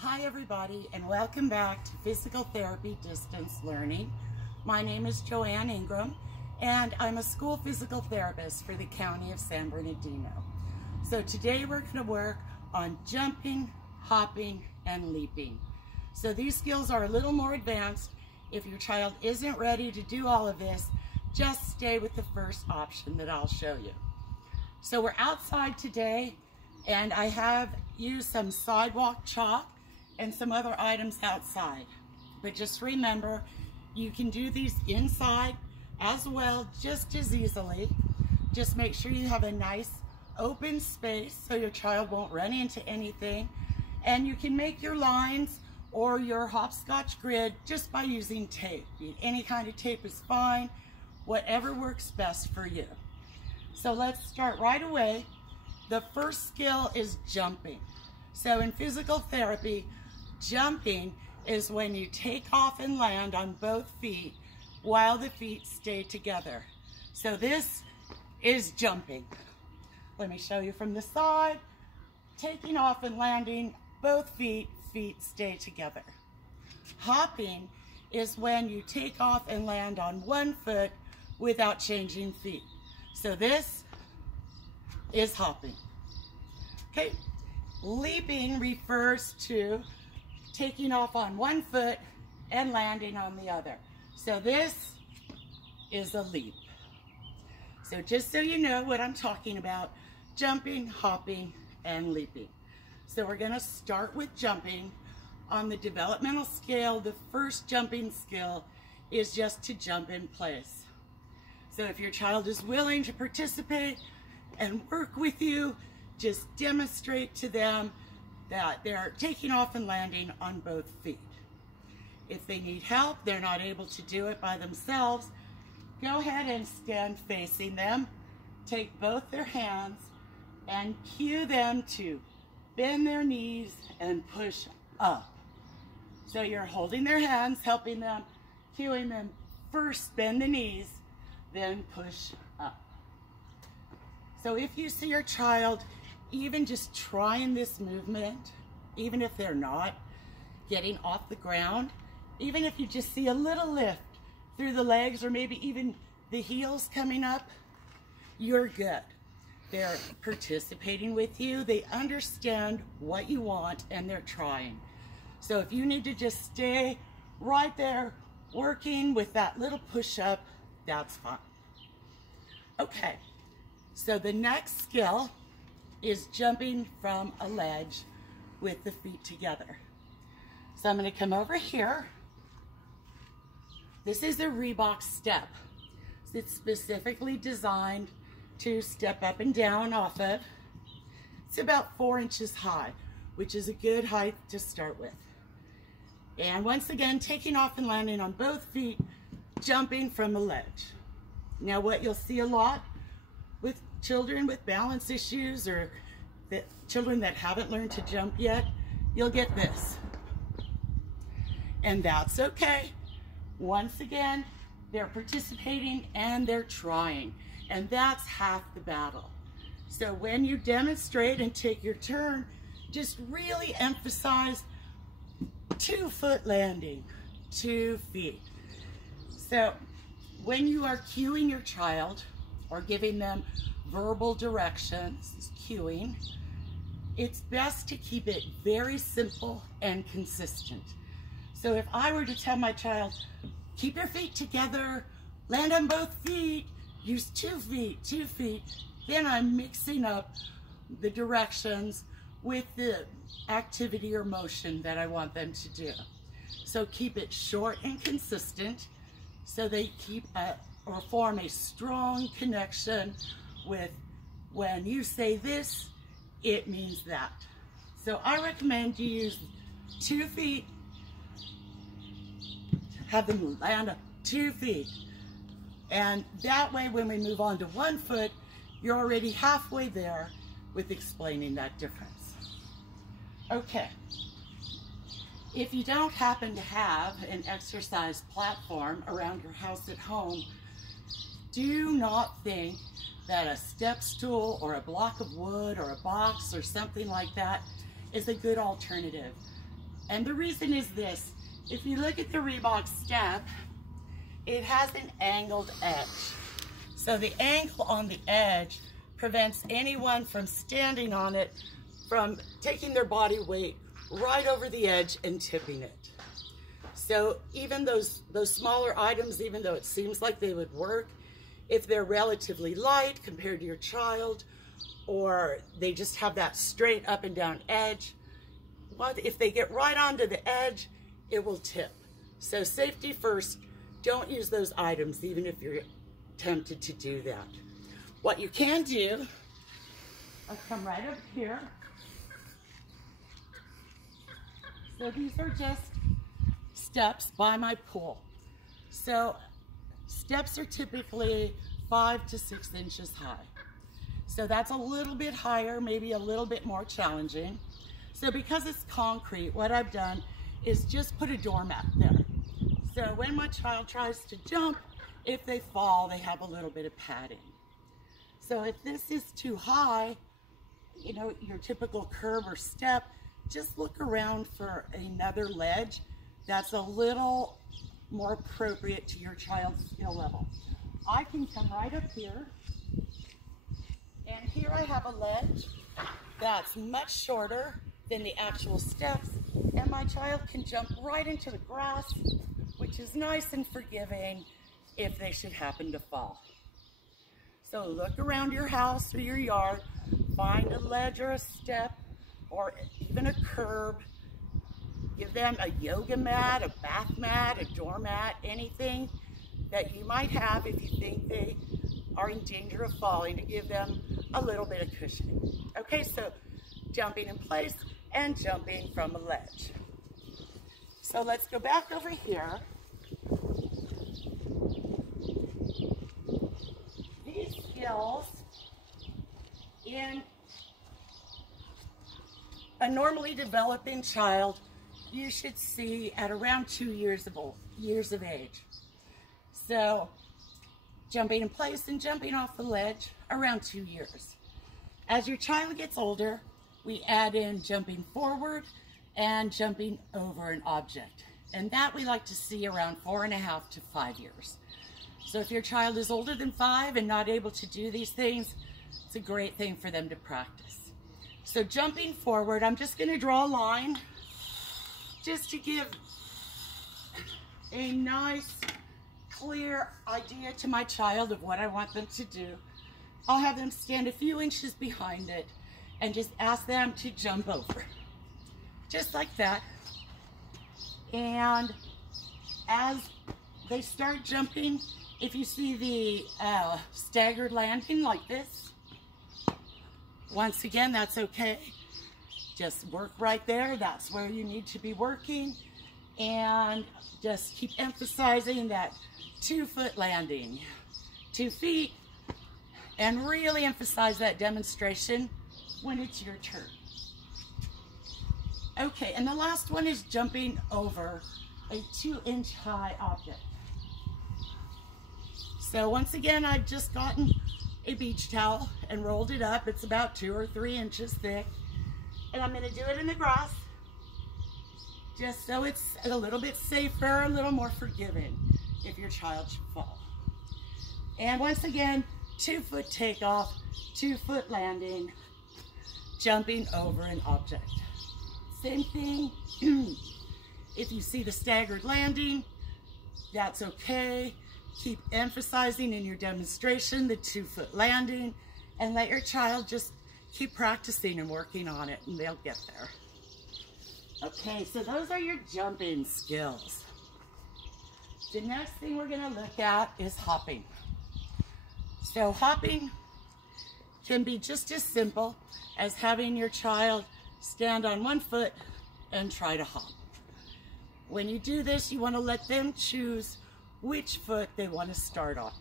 Hi everybody, and welcome back to Physical Therapy Distance Learning. My name is Joanne Ingram, and I'm a school physical therapist for the County of San Bernardino. So today we're going to work on jumping, hopping, and leaping. So these skills are a little more advanced. If your child isn't ready to do all of this, just stay with the first option that I'll show you. So we're outside today, and I have used some sidewalk chalk and some other items outside. But just remember, you can do these inside as well, just as easily. Just make sure you have a nice open space so your child won't run into anything. And you can make your lines or your hopscotch grid just by using tape. Any kind of tape is fine, whatever works best for you. So let's start right away. The first skill is jumping. So in physical therapy, jumping is when you take off and land on both feet while the feet stay together. So this is jumping. Let me show you from the side. Taking off and landing, both feet stay together. Hopping is when you take off and land on one foot without changing feet. So this is hopping. Okay, leaping refers to taking off on one foot and landing on the other. So this is a leap. So just so you know what I'm talking about, jumping, hopping, and leaping. So we're gonna start with jumping. On the developmental scale, the first jumping skill is just to jump in place. So if your child is willing to participate and work with you, just demonstrate to them that they're taking off and landing on both feet. If they need help, they're not able to do it by themselves, go ahead and stand facing them. Take both their hands and cue them to bend their knees and push up. So you're holding their hands, helping them, cueing them. First bend the knees, then push up. So if you see your child even just trying this movement, even if they're not getting off the ground, even if you just see a little lift through the legs or maybe even the heels coming up, you're good. They're participating with you, they understand what you want, and they're trying. So if you need to just stay right there working with that little push-up, that's fine. Okay, so the next skill is jumping from a ledge with the feet together. So I'm going to come over here. This is a Reebok step. It's specifically designed to step up and down off of. It's about 4 inches high, which is a good height to start with. And once again, taking off and landing on both feet, jumping from a ledge. Now what you'll see a lot with children with balance issues or children that haven't learned to jump yet, you'll get this. And that's okay. Once again, they're participating and they're trying. And that's half the battle. So when you demonstrate and take your turn, just really emphasize 2-foot landing, 2 feet. So when you are cueing your child or giving them verbal directions, cueing, it's best to keep it very simple and consistent. So if I were to tell my child, keep your feet together, land on both feet, use 2 feet, 2 feet, then I'm mixing up the directions with the activity or motion that I want them to do. So keep it short and consistent so they keep or form a strong connection with when you say this, it means that. So I recommend you use 2 feet, have them land on 2 feet. And that way when we move on to 1 foot, you're already halfway there with explaining that difference. Okay. If you don't happen to have an exercise platform around your house at home, do not think that a step stool or a block of wood or a box or something like that is a good alternative. And the reason is this. If you look at the Reebok step, it has an angled edge. So the angle on the edge prevents anyone from standing on it from taking their body weight right over the edge and tipping it. So even those smaller items, even though it seems like they would work, if they're relatively light compared to your child, or they just have that straight up and down edge, if they get right onto the edge, it will tip. So safety first, don't use those items even if you're tempted to do that. What you can do, I'll come right up here. So these are just steps by my pool. So steps are typically 5 to 6 inches high. So that's a little bit higher, maybe a little bit more challenging. So because it's concrete, what I've done is just put a doormat there. So when my child tries to jump, if they fall, they have a little bit of padding. So if this is too high, you know, your typical curb or step, just look around for another ledge that's a little more appropriate to your child's skill level. I can come right up here, and here I have a ledge that's much shorter than the actual steps, and my child can jump right into the grass, which is nice and forgiving if they should happen to fall. So look around your house or your yard, find a ledge or a step or even a curb. Give them a yoga mat, a bath mat, a doormat, anything that you might have if you think they are in danger of falling, to give them a little bit of cushion. Okay, so jumping in place and jumping from a ledge. So let's go back over here. These skills in a normally developing child you should see at around 2 years of age. So jumping in place and jumping off the ledge, around 2 years. As your child gets older, we add in jumping forward and jumping over an object. And that we like to see around 4.5 to 5 years. So if your child is older than 5 and not able to do these things, it's a great thing for them to practice. So jumping forward, I'm just going to draw a line just to give a nice, clear idea to my child of what I want them to do. I'll have them stand a few inches behind it and just ask them to jump over. Just like that. And as they start jumping, if you see the staggered landing like this, once again, that's okay. Just work right there. That's where you need to be working. And just keep emphasizing that 2-foot landing, 2 feet, and really emphasize that demonstration when it's your turn. Okay, and the last one is jumping over a 2-inch high object. So once again, I've just gotten a beach towel and rolled it up. It's about 2 or 3 inches thick. And I'm gonna do it in the grass, just so it's a little bit safer, a little more forgiving if your child should fall. And once again, 2-foot takeoff, 2-foot landing, jumping over an object. Same thing, if you see the staggered landing, that's okay. Keep emphasizing in your demonstration the 2-foot landing, and let your child just keep practicing and working on it, and they'll get there. Okay, so those are your jumping skills. The next thing we're gonna look at is hopping. So hopping can be just as simple as having your child stand on 1 foot and try to hop. When you do this, you wanna let them choose which foot they wanna start on.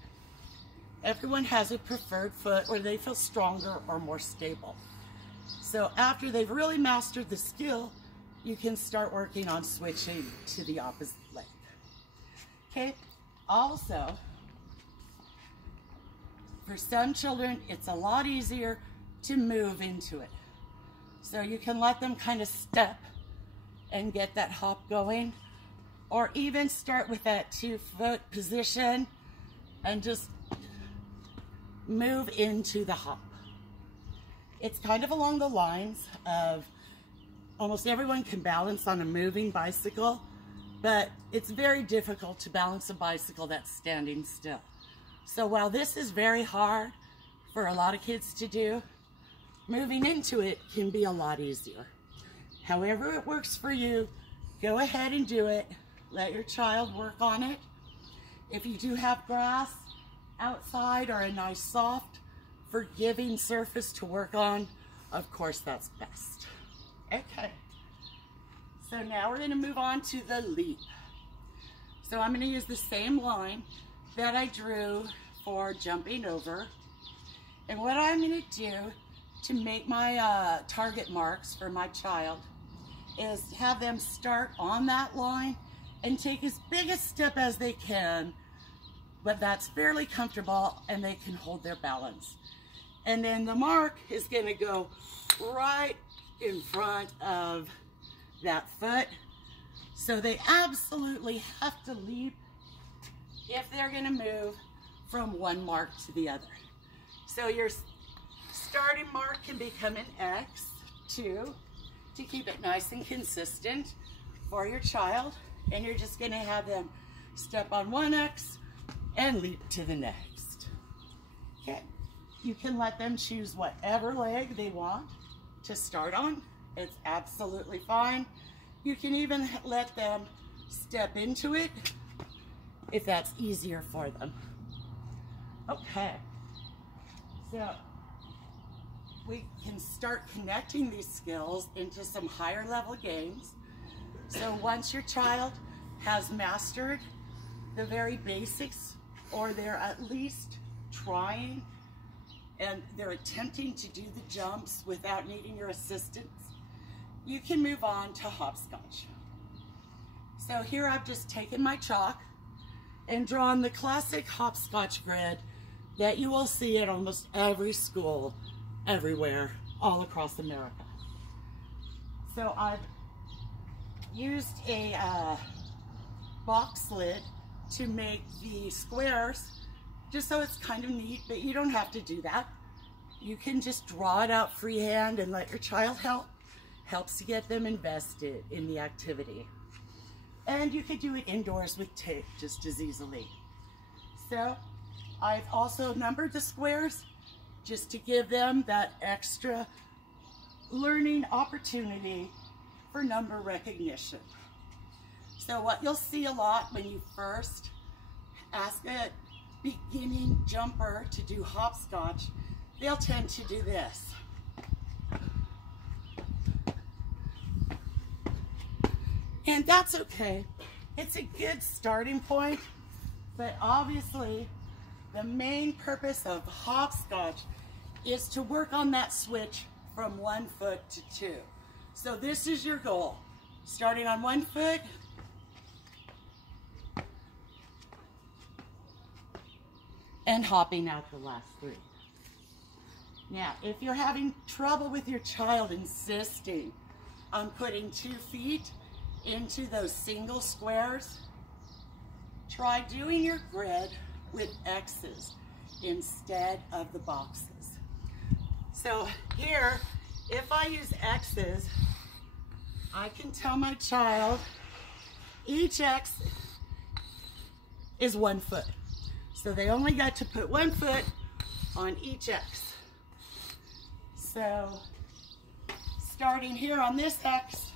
Everyone has a preferred foot where they feel stronger or more stable. So after they've really mastered the skill, you can start working on switching to the opposite leg. Okay, also, for some children, it's a lot easier to move into it. So you can let them kind of step and get that hop going, or even start with that 2-foot position and just move into the hop. It's kind of along the lines of almost everyone can balance on a moving bicycle, but it's very difficult to balance a bicycle that's standing still. So while this is very hard for a lot of kids to do, moving into it can be a lot easier. However it works for you, go ahead and do it. Let your child work on it. If you do have grass outside or a nice soft, forgiving surface to work on, of course that's best. Okay, so now we're going to move on to the leap. So I'm going to use the same line that I drew for jumping over. And what I'm going to do to make my target marks for my child is have them start on that line and take as big a step as they can, but that's fairly comfortable and they can hold their balance. And then the mark is going to go right in front of that foot. So they absolutely have to leap if they're going to move from one mark to the other. So your starting mark can become an X, 2, to keep it nice and consistent for your child. And you're just going to have them step on one X and leap to the next. Okay. You can let them choose whatever leg they want to start on. It's absolutely fine. You can even let them step into it if that's easier for them. Okay, so we can start connecting these skills into some higher level games. So once your child has mastered the very basics, or they're at least trying and they're attempting to do the jumps without needing your assistance, you can move on to hopscotch. So here I've just taken my chalk and drawn the classic hopscotch grid that you will see at almost every school, everywhere, all across America. So I've used a box lid to make the squares, just so it's kind of neat, but you don't have to do that. You can just draw it out freehand and let your child help. Helps to get them invested in the activity. And you could do it indoors with tape just as easily. So I've also numbered the squares just to give them that extra learning opportunity for number recognition. So what you'll see a lot when you first ask a beginning jumper to do hopscotch, they'll tend to do this. And that's okay. It's a good starting point, but obviously the main purpose of hopscotch is to work on that switch from 1 foot to 2. So this is your goal. Starting on 1 foot, and hopping out the last 3. Now, if you're having trouble with your child insisting on putting 2 feet into those single squares, try doing your grid with X's instead of the boxes. So here, if I use X's, I can tell my child each X is 1 foot. So they only got to put 1 foot on each X. So starting here on this X,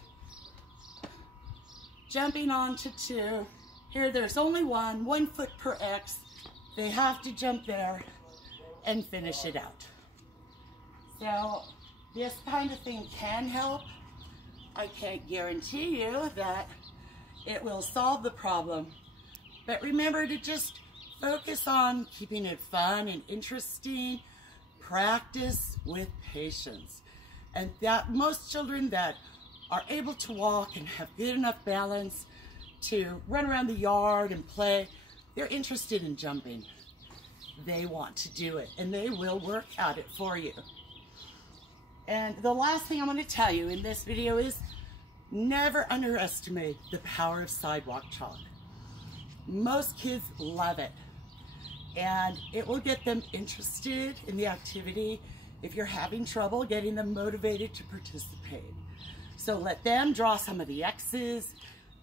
jumping on to 2. Here there's only 1 foot per X. They have to jump there and finish it out. So this kind of thing can help. I can't guarantee you that it will solve the problem, but remember to just focus on keeping it fun and interesting. Practice with patience. And that most children that are able to walk and have good enough balance to run around the yard and play, they're interested in jumping. They want to do it, and they will work at it for you. And the last thing I'm going to tell you in this video is Never underestimate the power of sidewalk chalk. Most kids love it, and it will get them interested in the activity if you're having trouble getting them motivated to participate. So let them draw some of the X's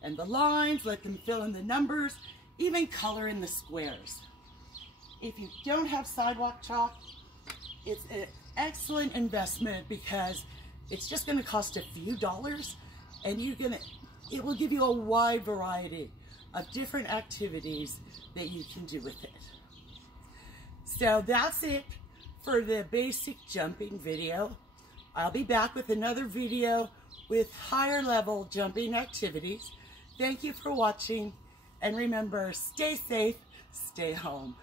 and the lines, let them fill in the numbers, even color in the squares. If you don't have sidewalk chalk, it's an excellent investment because it's just going to cost a few dollars, and it will give you a wide variety of different activities that you can do with it. So that's it for the basic jumping video. I'll be back with another video with higher level jumping activities. Thank you for watching, and remember, stay safe, stay home.